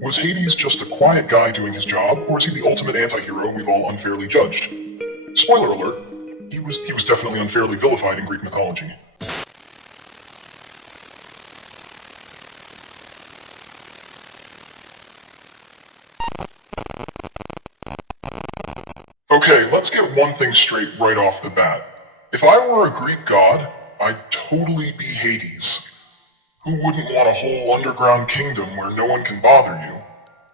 Was Hades just a quiet guy doing his job, or is he the ultimate anti-hero we've all unfairly judged? Spoiler alert, he was definitely unfairly vilified in Greek mythology. Okay, let's get one thing straight right off the bat. If I were a Greek god, I'd totally be Hades. Who wouldn't want a whole underground kingdom where no one can bother you?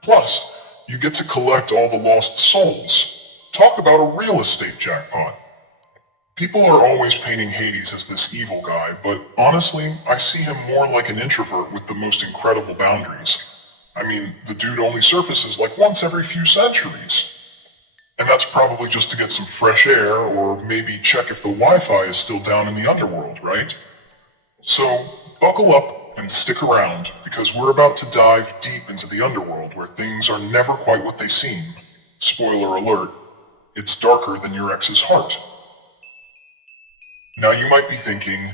Plus, you get to collect all the lost souls. Talk about a real estate jackpot. People are always painting Hades as this evil guy, but honestly, I see him more like an introvert with the most incredible boundaries. I mean, the dude only surfaces like once every few centuries. And that's probably just to get some fresh air, or maybe check if the Wi-Fi is still down in the Underworld, right? So, buckle up and stick around, because we're about to dive deep into the Underworld where things are never quite what they seem. Spoiler alert, it's darker than your ex's heart. Now you might be thinking,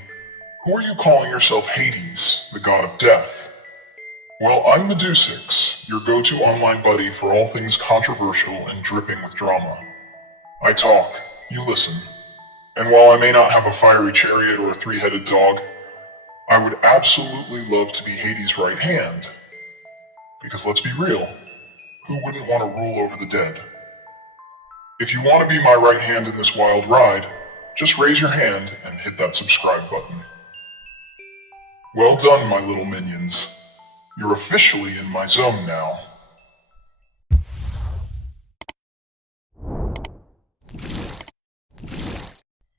who are you calling yourself Hades, the god of death? Well, I'm Medusix, your go-to online buddy for all things controversial and dripping with drama. I talk, you listen, and while I may not have a fiery chariot or a three-headed dog, I would absolutely love to be Hades' right hand. Because let's be real, who wouldn't want to rule over the dead? If you want to be my right hand in this wild ride, just raise your hand and hit that subscribe button. Well done, my little minions. You're officially in my zone now.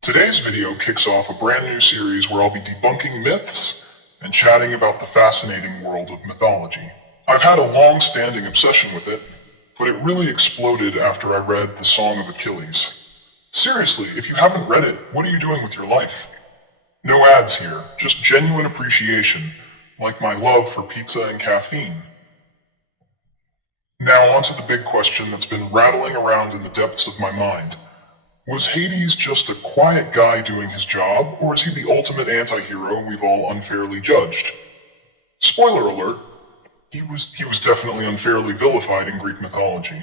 Today's video kicks off a brand new series where I'll be debunking myths and chatting about the fascinating world of mythology. I've had a long-standing obsession with it, but it really exploded after I read The Song of Achilles. Seriously, if you haven't read it, what are you doing with your life? No ads here, just genuine appreciation, like my love for pizza and caffeine. Now on to the big question that's been rattling around in the depths of my mind. Was Hades just a quiet guy doing his job, or is he the ultimate anti-hero we've all unfairly judged? Spoiler alert, he was definitely unfairly vilified in Greek mythology.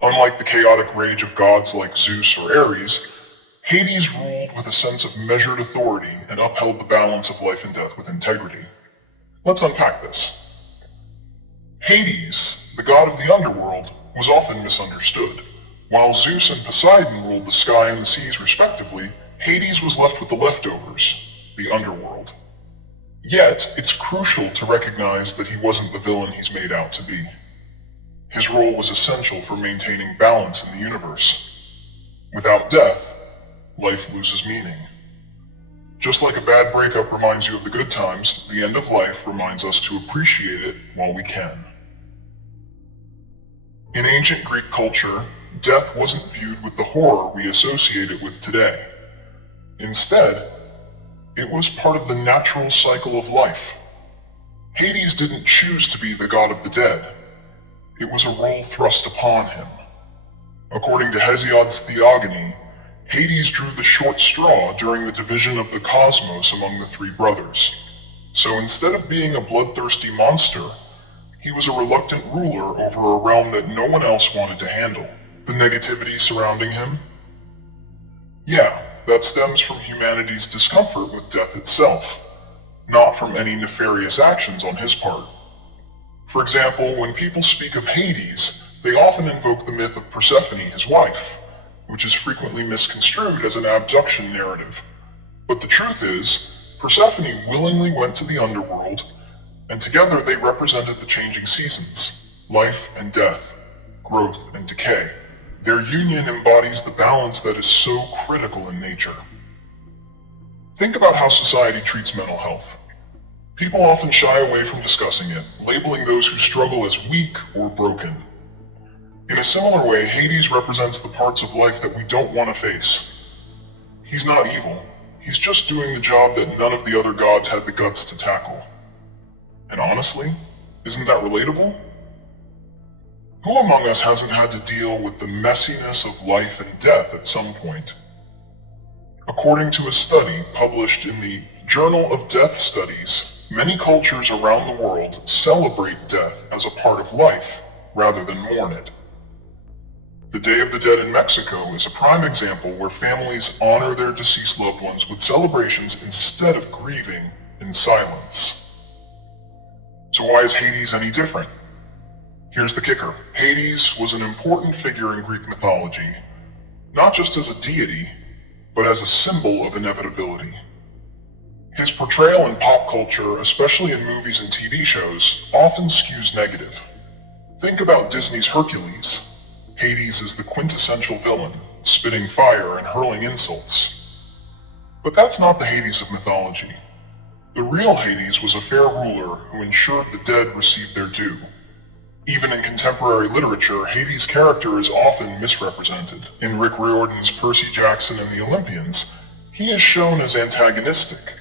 Unlike the chaotic rage of gods like Zeus or Ares, Hades ruled with a sense of measured authority and upheld the balance of life and death with integrity. Let's unpack this. Hades, the god of the underworld, was often misunderstood. While Zeus and Poseidon ruled the sky and the seas respectively, Hades was left with the leftovers, the underworld. Yet, it's crucial to recognize that he wasn't the villain he's made out to be. His role was essential for maintaining balance in the universe. Without death, life loses meaning. Just like a bad breakup reminds you of the good times, the end of life reminds us to appreciate it while we can. In ancient Greek culture, death wasn't viewed with the horror we associate it with today. Instead, it was part of the natural cycle of life. Hades didn't choose to be the god of the dead. It was a role thrust upon him. According to Hesiod's Theogony, Hades drew the short straw during the division of the cosmos among the three brothers. So instead of being a bloodthirsty monster, he was a reluctant ruler over a realm that no one else wanted to handle. The negativity surrounding him? Yeah, that stems from humanity's discomfort with death itself, not from any nefarious actions on his part. For example, when people speak of Hades, they often invoke the myth of Persephone, his wife, which is frequently misconstrued as an abduction narrative. But the truth is, Persephone willingly went to the underworld, and together they represented the changing seasons, life and death, growth and decay. Their union embodies the balance that is so critical in nature. Think about how society treats mental health. People often shy away from discussing it, labeling those who struggle as weak or broken. In a similar way, Hades represents the parts of life that we don't want to face. He's not evil. He's just doing the job that none of the other gods had the guts to tackle. And honestly, isn't that relatable? Who among us hasn't had to deal with the messiness of life and death at some point? According to a study published in the Journal of Death Studies, many cultures around the world celebrate death as a part of life rather than mourn it. The Day of the Dead in Mexico is a prime example where families honor their deceased loved ones with celebrations instead of grieving in silence. So why is Hades any different? Here's the kicker. Hades was an important figure in Greek mythology, not just as a deity, but as a symbol of inevitability. His portrayal in pop culture, especially in movies and TV shows, often skews negative. Think about Disney's Hercules. Hades is the quintessential villain, spitting fire and hurling insults. But that's not the Hades of mythology. The real Hades was a fair ruler who ensured the dead received their due. Even in contemporary literature, Hades' character is often misrepresented. In Rick Riordan's Percy Jackson and the Olympians, he is shown as antagonistic,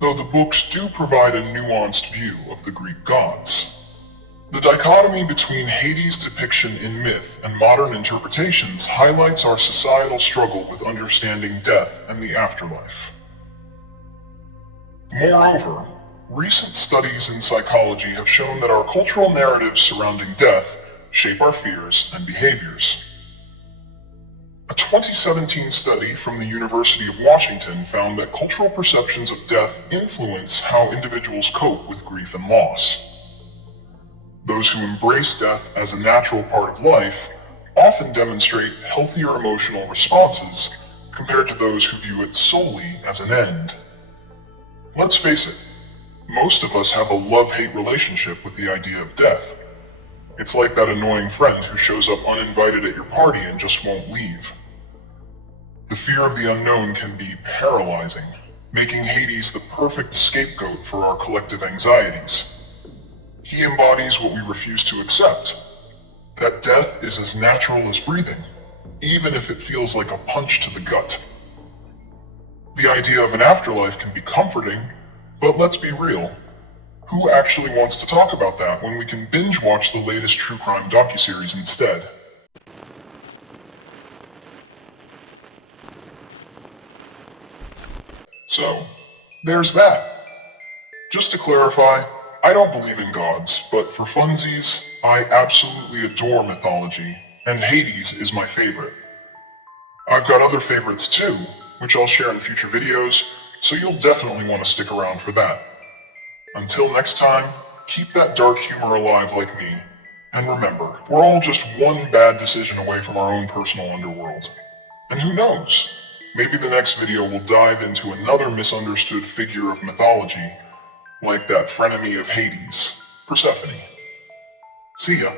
though the books do provide a nuanced view of the Greek gods. The dichotomy between Hades' depiction in myth and modern interpretations highlights our societal struggle with understanding death and the afterlife. Moreover, recent studies in psychology have shown that our cultural narratives surrounding death shape our fears and behaviors. A 2017 study from the University of Washington found that cultural perceptions of death influence how individuals cope with grief and loss. Those who embrace death as a natural part of life often demonstrate healthier emotional responses compared to those who view it solely as an end. Let's face it, most of us have a love-hate relationship with the idea of death. It's like that annoying friend who shows up uninvited at your party and just won't leave. The fear of the unknown can be paralyzing, making Hades the perfect scapegoat for our collective anxieties. He embodies what we refuse to accept, that death is as natural as breathing, even if it feels like a punch to the gut. The idea of an afterlife can be comforting, but let's be real. Who actually wants to talk about that when we can binge watch the latest true crime docuseries instead? So, there's that. Just to clarify, I don't believe in gods, but for funsies, I absolutely adore mythology, and Hades is my favorite. I've got other favorites too, which I'll share in future videos, so you'll definitely want to stick around for that. Until next time, keep that dark humor alive like me, and remember, we're all just one bad decision away from our own personal underworld. And who knows, maybe the next video will dive into another misunderstood figure of mythology, like that frenemy of Hades, Persephone. See ya.